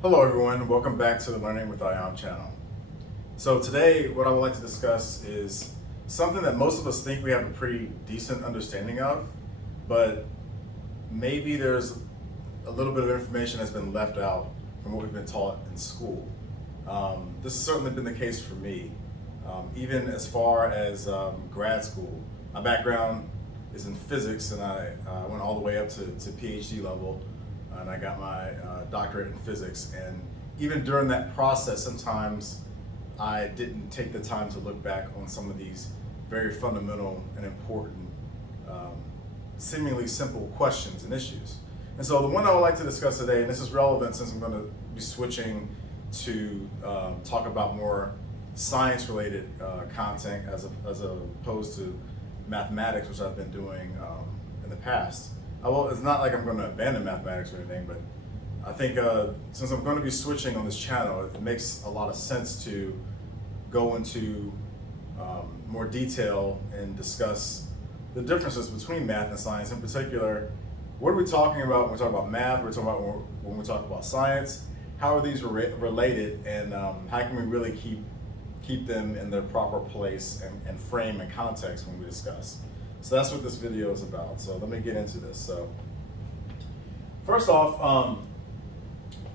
Hello everyone, welcome back to the Learning with IOM channel. So today what I would like to discuss is something that most of us think we have a pretty decent understanding of, but maybe there's a little bit of information that's been left out from what we've been taught in school. This has certainly been the case for me, even as far as grad school. My background is in physics and I went all the way up to PhD level and I got my doctorate in physics. And even during that process, sometimes I didn't take the time to look back on some of these very fundamental and important, seemingly simple questions and issues. And so the one I would like to discuss today, and this is relevant since I'm going to be switching to talk about more science-related content as opposed to mathematics, which I've been doing in the past. Well, it's not like I'm going to abandon mathematics or anything, but I think since I'm going to be switching on this channel, it makes a lot of sense to go into more detail and discuss the differences between math and science. In particular, what are we talking about when we talk about math? We're talking about when we talk about science. How are these related, and how can we really keep them in their proper place and frame and context when we discuss? So that's what this video is about. So let me get into this. So first off,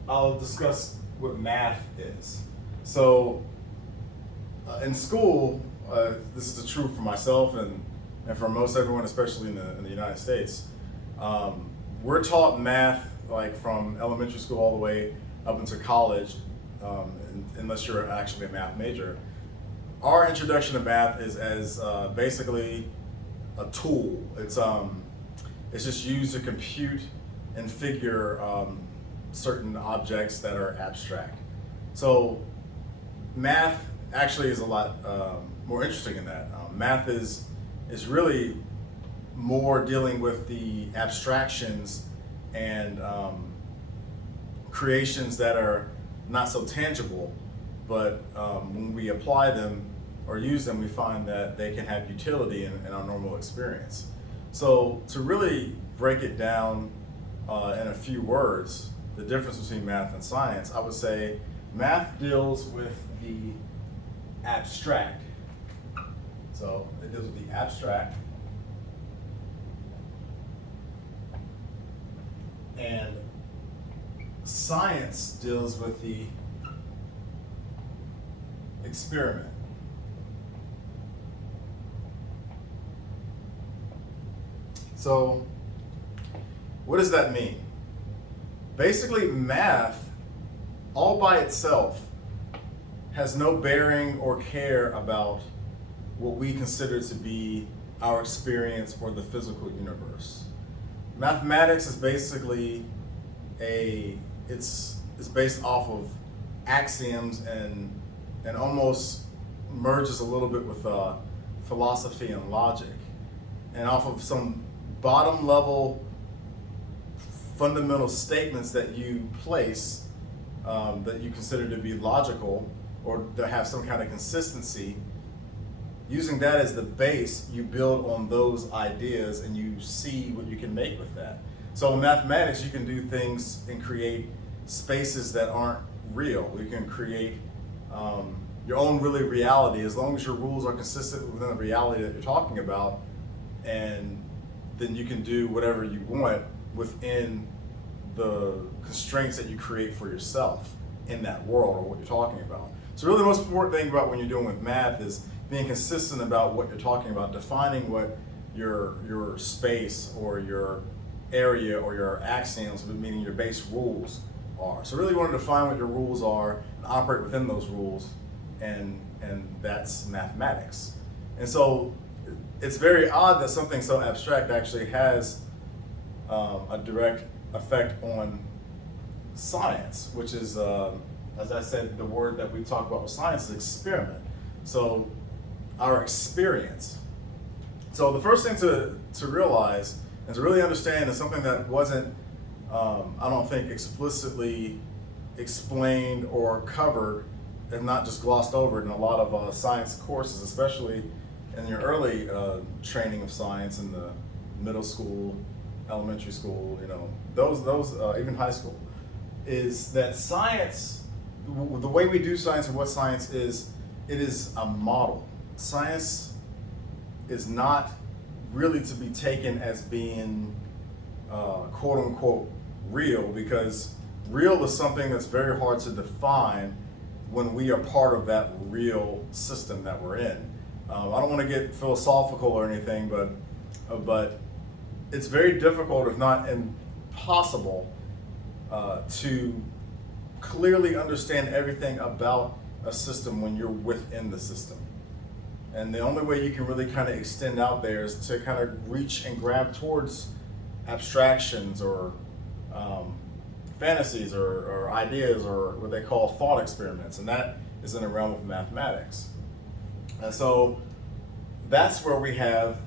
I'll discuss what math is. So in school, this is true for myself and for most everyone, especially in the United States. We're taught math like from elementary school all the way up into college, unless you're actually a math major. Our introduction to math is as basically a tool. It's just used to compute and figure certain objects that are abstract. So math actually is a lot more interesting in that. Math is really more dealing with the abstractions and creations that are not so tangible, but when we apply them or use them, we find that they can have utility in our normal experience. So to really break it down in a few words, the difference between math and science, I would say math deals with the abstract. So it deals with the abstract, and science deals with the experiment. So what does that mean? Basically, math all by itself has no bearing or care about what we consider to be our experience or the physical universe. Mathematics is basically it's based off of axioms and almost merges a little bit with philosophy and logic, and off of some bottom level fundamental statements that you place that you consider to be logical or to have some kind of consistency. Using that as the base, you build on those ideas and you see what you can make with that. So in mathematics, you can do things and create spaces that aren't real. You can create your own really reality as long as your rules are consistent within the reality that you're talking about, and then you can do whatever you want within the constraints that you create for yourself in that world or what you're talking about. So really the most important thing about when you're doing with math is being consistent about what you're talking about, defining what your space or your area or your axioms, meaning your base rules, are. So really you want to define what your rules are and operate within those rules, and that's mathematics. And so it's very odd that something so abstract actually has a direct effect on science, which is, as I said, the word that we talk about with science is experiment. So our experience. So the first thing to realize and to really understand is something that wasn't, I don't think, explicitly explained or covered and not just glossed over in a lot of science courses, especially in your early training of science in the middle school, elementary school, those even high school. is that science, the way we do science and what science is, it is a model. Science is not really to be taken as being quote unquote real, because real is something that's very hard to define when we are part of that real system that we're in. I don't want to get philosophical or anything, but it's very difficult, if not impossible, to clearly understand everything about a system when you're within the system. And the only way you can really kind of extend out there is to kind of reach and grab towards abstractions or fantasies or ideas, or what they call thought experiments, and that is in the realm of mathematics. And so that's where we have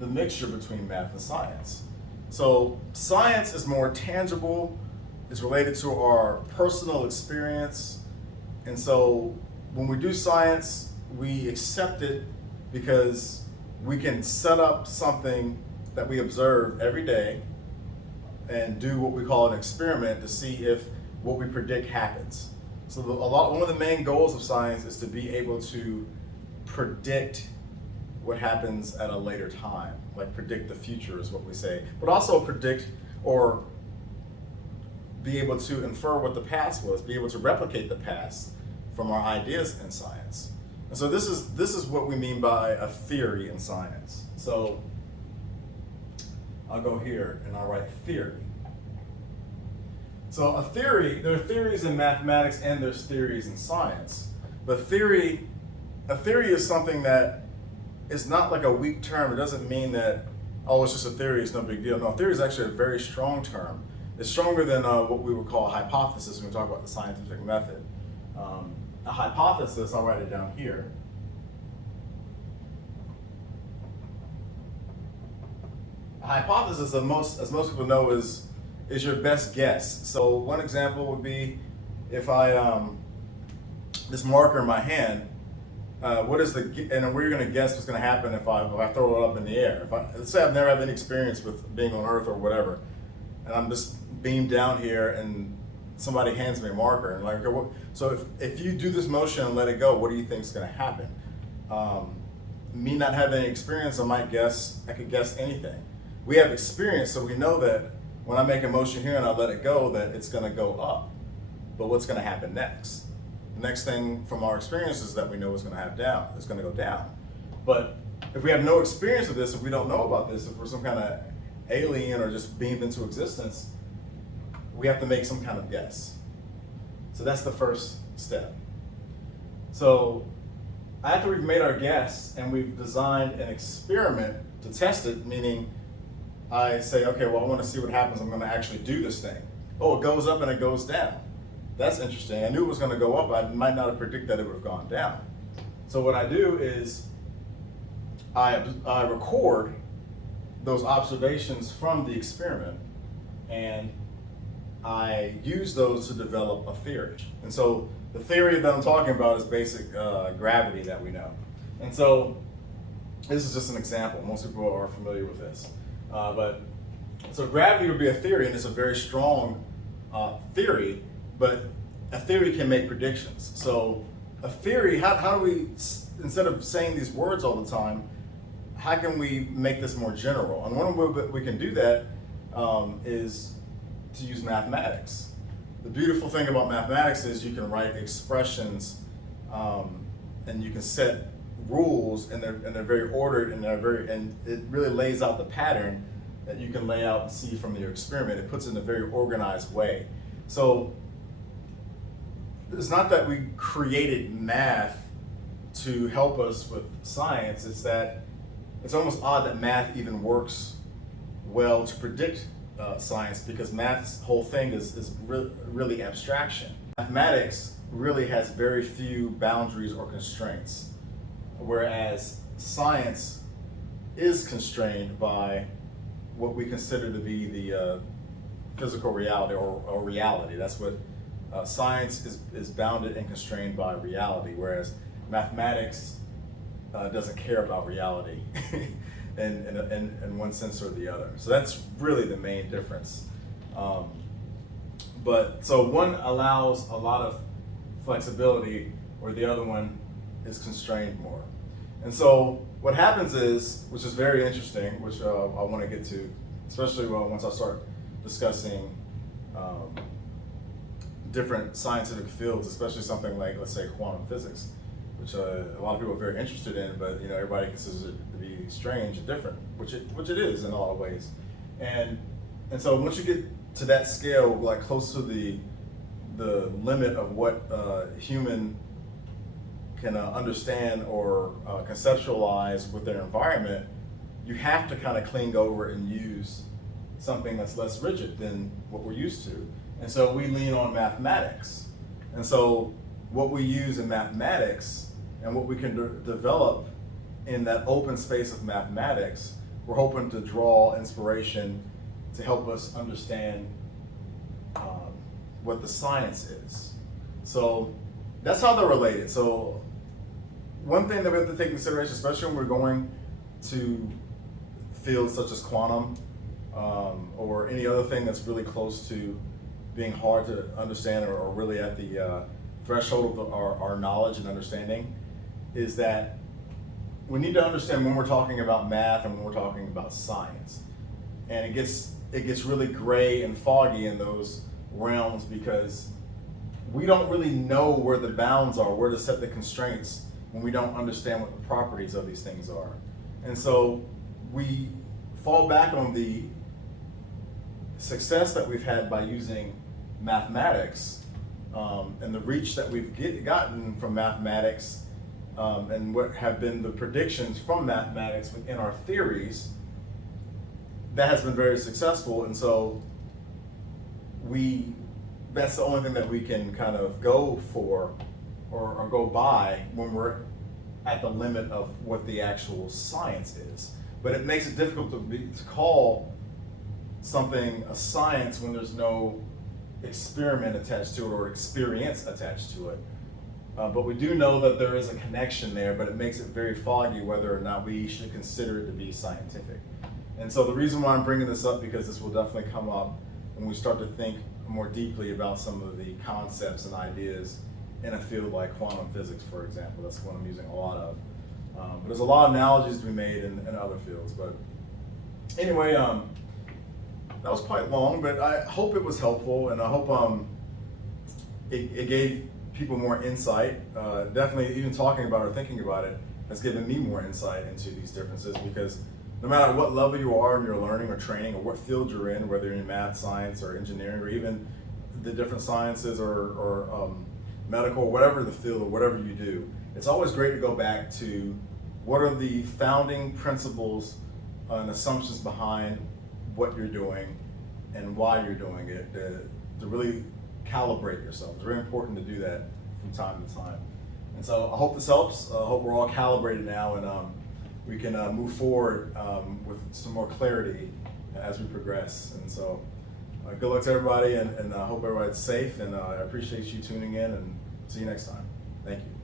the mixture between math and science. So science is more tangible, it's related to our personal experience, and so when we do science, we accept it because we can set up something that we observe every day and do what we call an experiment to see if what we predict happens. So one of the main goals of science is to be able to predict what happens at a later time, like predict the future is what we say, but also predict or be able to infer what the past was, be able to replicate the past from our ideas in science. And so this is what we mean by a theory in science. So I'll go here and I'll write theory. So a theory, there are theories in mathematics and there's theories in science. But a theory is something that is not like a weak term. It doesn't mean that, oh, it's just a theory, it's no big deal. No, theory is actually a very strong term. It's stronger than what we would call a hypothesis when we talk about the scientific method. A hypothesis, I'll write it down here. A hypothesis, as most people know, is your best guess. So one example would be if I this marker in my hand, and we're going to guess what's going to happen if I throw it up in the air. Let's say I've never had any experience with being on Earth or whatever, and I'm just beamed down here and somebody hands me a marker and like, okay, so if you do this motion and let it go, what do you think is going to happen? Me not having any experience, I could guess anything. We have experience, so we know that when I make a motion here and I let it go, that it's going to go up. But what's going to happen next? The next thing from our experience is that we know it's going to go down. But if we have no experience of this, if we don't know about this, if we're some kind of alien or just beamed into existence, we have to make some kind of guess. So that's the first step. So after we've made our guess and we've designed an experiment to test it, meaning I say, okay, well, I want to see what happens. I'm going to actually do this thing. Oh, it goes up and it goes down. That's interesting. I knew it was going to go up. I might not have predicted that it would have gone down. So what I do is I record those observations from the experiment, and I use those to develop a theory. And so the theory that I'm talking about is basic gravity that we know. And so this is just an example. Most people are familiar with this. So gravity would be a theory, and it's a very strong theory, but a theory can make predictions. So a theory, how do we, instead of saying these words all the time, how can we make this more general? And one way that we can do that is to use mathematics. The beautiful thing about mathematics is you can write expressions and you can set rules, and they're very ordered, and it really lays out the pattern that you can lay out and see from your experiment. It puts it in a very organized way. So it's not that we created math to help us with science, it's that it's almost odd that math even works well to predict science, because math's whole thing is really abstraction. Mathematics really has very few boundaries or constraints, whereas science is constrained by what we consider to be the physical reality or reality. That's what science is bounded and constrained by reality, whereas mathematics doesn't care about reality in one sense or the other. So that's really the main difference. But so one allows a lot of flexibility, where the other one is constrained more. And so what happens is, which is very interesting, which I want to get to, especially once I start discussing different scientific fields, especially something like, let's say, quantum physics, which a lot of people are very interested in, but everybody considers it to be strange and different, which it is in a lot of ways. And so once you get to that scale, like close to the limit of what human can understand or conceptualize with their environment, you have to kind of cling over and use something that's less rigid than what we're used to. And so we lean on mathematics. And so what we use in mathematics and what we can develop in that open space of mathematics, we're hoping to draw inspiration to help us understand what the science is. So that's how they're related. So one thing that we have to take into consideration, especially when we're going to fields such as quantum or any other thing that's really close to being hard to understand or really at the threshold of our knowledge and understanding, is that we need to understand when we're talking about math and when we're talking about science. And it gets really gray and foggy in those realms because we don't really know where the bounds are, where to set the constraints when we don't understand what the properties of these things are. And so we fall back on the success that we've had by using mathematics and the reach that we've gotten from mathematics and what have been the predictions from mathematics within our theories. That has been very successful, and so that's the only thing that we can kind of go for or go by when we're at the limit of what the actual science is. But it makes it difficult to call something a science when there's no experiment attached to it or experience attached to it. But we do know that there is a connection there, but it makes it very foggy whether or not we should consider it to be scientific. And so the reason why I'm bringing this up, because this will definitely come up when we start to think more deeply about some of the concepts and ideas in a field like quantum physics, for example. That's what I'm using a lot of. But there's a lot of analogies to be made in other fields. But anyway, that was quite long, but I hope it was helpful, and I hope it gave people more insight. Definitely, even talking about or thinking about it has given me more insight into these differences, because no matter what level you are in your learning or training or what field you're in, whether you're in math, science, or engineering, or even the different sciences or medical, or whatever the field or whatever you do, it's always great to go back to what are the founding principles and assumptions behind what you're doing and why you're doing it, to really calibrate yourself. It's very important to do that from time to time. And so I hope this helps. I hope we're all calibrated now, and we can move forward with some more clarity as we progress. And so good luck to everybody, and I hope everybody's safe, and I appreciate you tuning in, and see you next time. Thank you.